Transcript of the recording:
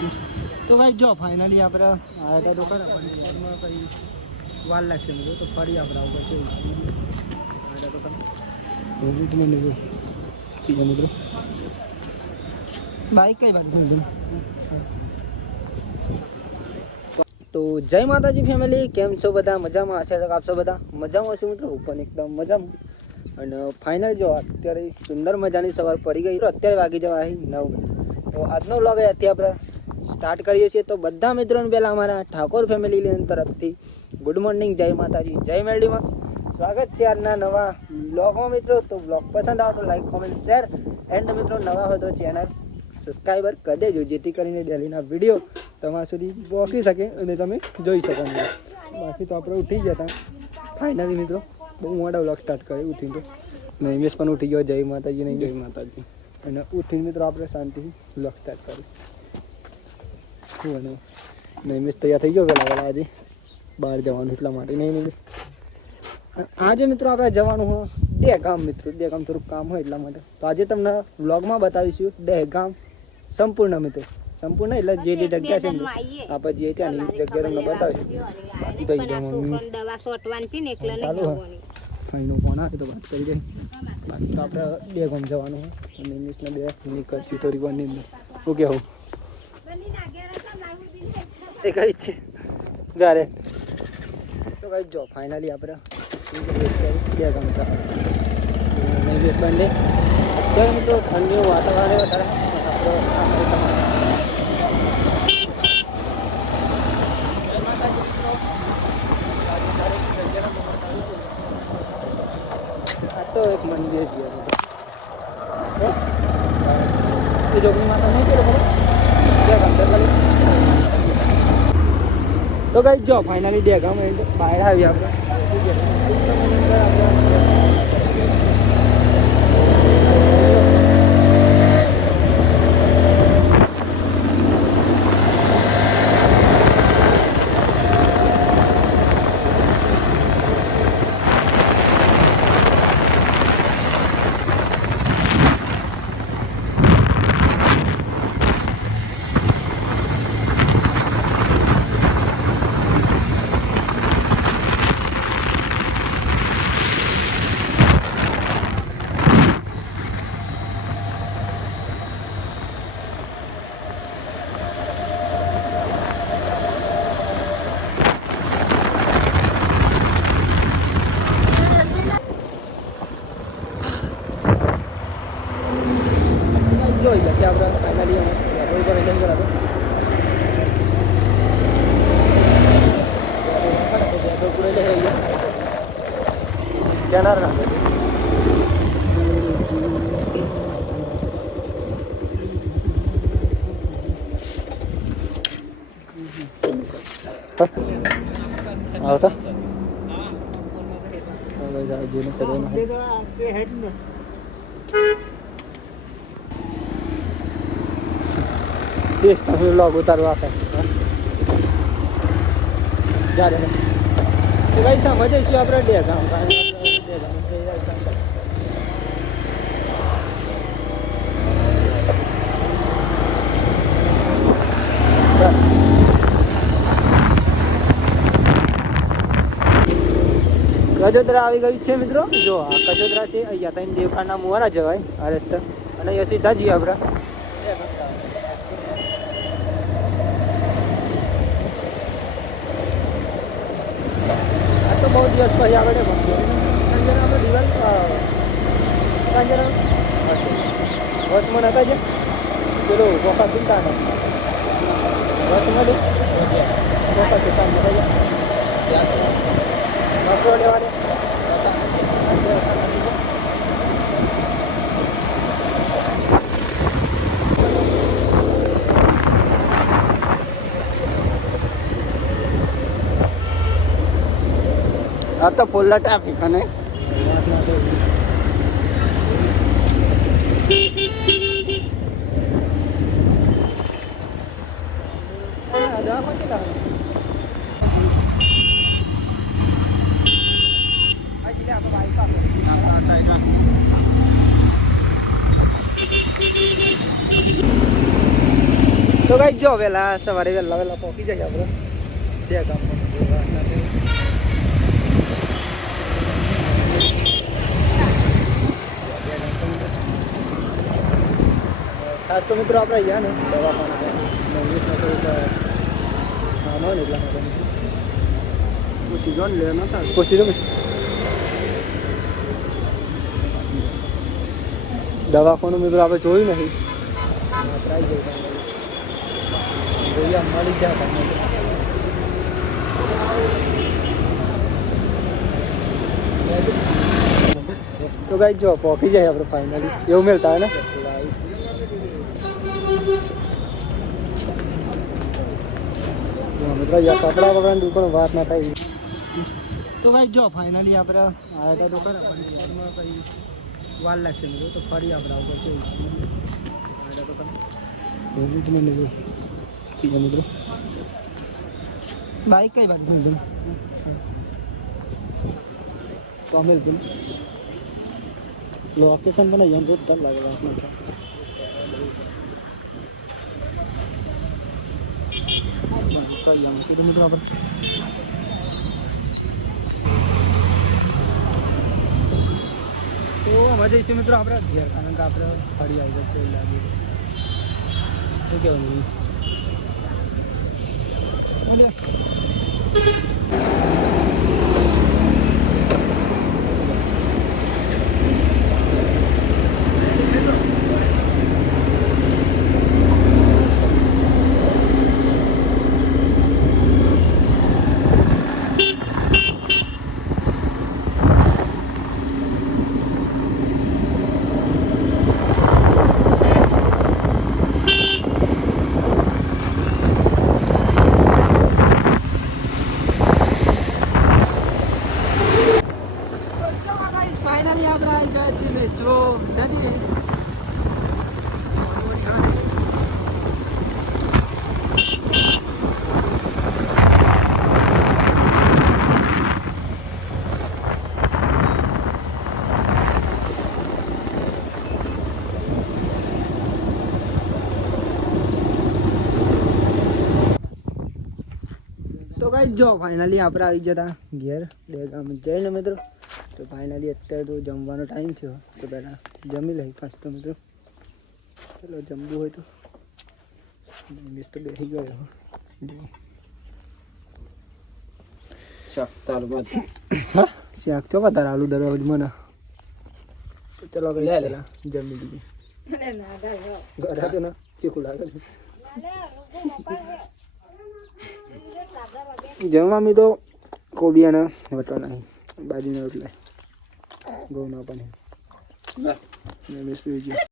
તો ભાઈ જો ફાઇનલી આપણે આવ્યા હતા તો ખરા પણ એમાં કંઈ વાર લાગશે મિત્રો તો ફરી આપણે આવું પડશે મિત્રો બાઈક કઈ વાત તો જય માતાજી ફેમિલી, કેમ છો બધા? મજામાં હશે તો આપશો બધા મજામાં હશે મિત્રો, હું પણ એકદમ મજામાં. અને ફાઇનલ જો અત્યારે સુંદર મજાની સવાર પડી ગઈ, અત્યારે વાગી જવા 9. તો આજનો વ્લોગ અત્યારે આપણે સ્ટાર્ટ કરીએ છીએ. તો બધા મિત્રોને પહેલાં અમારા ઠાકોર ફેમિલી તરફથી ગુડ મોર્નિંગ, જય માતાજી, જય મેરડીમાં સ્વાગત છે આજના નવા વ્લોગમાં મિત્રો. તો વ્લોગ પસંદ આવે તો લાઈક, કોમેન્ટ, શેર એન્ડ મિત્રો નવા હોય તો ચેનલ સબસ્ક્રાઈબર કરી દેજો, જેથી કરીને ડેલીના વિડીયો તમારા સુધી પહોંચી શકે અને તમે જોઈ શકો. બાકી તો આપણે ઉઠી ગયા હતા ફાઇનલી મિત્રો, બહુ મોડા વ્લોગ સ્ટાર્ટ કર્યો ઉઠીને. તો નૈમેશ પણ ઉઠી ગયો, જય માતાજી, નહીં જય માતાજી. અને ઉઠીને મિત્રો આપણે શાંતિથી વ્લોગ સ્ટાર્ટ કર્યું. અને નૈમેશ તૈયાર થઈ ગયો પહેલાં આજે બહાર જવાનું એટલા માટે. નહીં આજે મિત્રો આપણે જવાનું હોય દહેગામ મિત્રો, દહેગામ થોડુંક કામ હોય એટલા માટે. તો આજે તમને વ્લોગમાં બતાવીશું દહેગામ સંપૂર્ણ મિત્રો, સંપૂર્ણ એટલે જે જગ્યા છે આપણે જે ત્યાંની જગ્યા તમને બતાવીશું. ચાલુ હોય અહીંનો ફોન આવે તો વાત કરી દઈએ. બાકી તો આપણે દહેગામ જવાનું હોય અને ઇંગ્લિશના બે નીકળશું થોડી વારની અંદર. ઓકે હું એ કઈ છે જ્યારે તો કઈ જો ફાઇનલી આપણે દહેગામ નૈવેશ બંને અત્યારે મિત્રો ઠંડીનું વાતાવરણ વધારે આ તો એક મંદિર છે જોગણી માતા નહીં કેવું તો કઈ જો ફાઇનલી દહેગામ બહાર આવી આપણે. જોઈ લે કે આપણે ફાઇનલી પેટ્રોલ પર લઈ ગયો પેટ્રોલ પૂરે લઈ ગયા કેનાર નાખે આવતા જેને સદા ચેસ્ટ વ્લોગ ઉતારવા આપે જ્યારે તો કઈ સમજ છે આપણે દહેગામ કજોદરા આવી ગયું છે મિત્રો. જો આ કજોદરા છે, અહીંયા ત્રણ દેવખાના મુવારા જવાય આ રસ્તા, અને અહીંયા સીધા જઈએ આપણે. તો બહુ દિવસ પછી આગળ આપણે દિવાલ વચમાં હતા છે પેલું ગોપા ચિંતા વચમાં ગોપા ચિંતા નોકરો લેવાની આ તો ફૂલ ટ્રાફિક અને તો ગાઈસ જો વહેલા સવારે વહેલા પહોંચી જાય આપણે બે ગામમાં ખાસ તો મિત્રો આપણે ગયા ને દવાખાના ઇંગ્લિશમાં થોડુંક નામ હોય ને એટલા માટે પૂછી જો ને લે નતા પૂછી દો દવાખાનું મિત્રો આપણે જોયું નથી ટ્રાય જોઈએ મળી જાય તો ગાઈસ જો પહોંચી જાય આપણે ફાઇનલી એવું મળતા હોય ને મિત્રો કપડા વગરની દુકાન વાત ના થાય તો ગાઈસ જો ફાઇનલી આપણે આવ્યા હતા દુકાન પછી વાર લાગશે મિત્રો તો ફરી આપણે આવું પડશે ઠીક છે મિત્રો બાઈક કઈ વાત નહીં તો અમે લોકેશન પણ અહીંયા બહુ ડર લાગે રાતમાં તો અહીંયા કીધું મિત્રો આપણે તો આમાં જઈશું મિત્રો આપણે ઘેર કારણ કે આપણે ફરી આવી જશે એવું લાગે શું કહેવાનું ફાઇનલી આપણે આવી ગયા છીએ જો નદી તો ગાઈસ જો ફાઇનલી આપણે આવી જતા ઘેર બે ગામ જઈને મિત્રો તો ફાઇનલી અત્યારે તો જમવાનો ટાઈમ થયો તો પહેલાં જમી લઈ ફાસ્ટ મિત્રો ચલો જમવું હોય તો મિસ તો બેસી ગયો શાક તો વધારે આલુ દરરોજ મને તો ચલો લે લે જમી લીધી ઘરે તો ના ચીકુ લાગે જમવામાં તો કોબી અને વટવા નહીં બાજુના રોટલા ઘઉંના પણ મિસ પી ગયો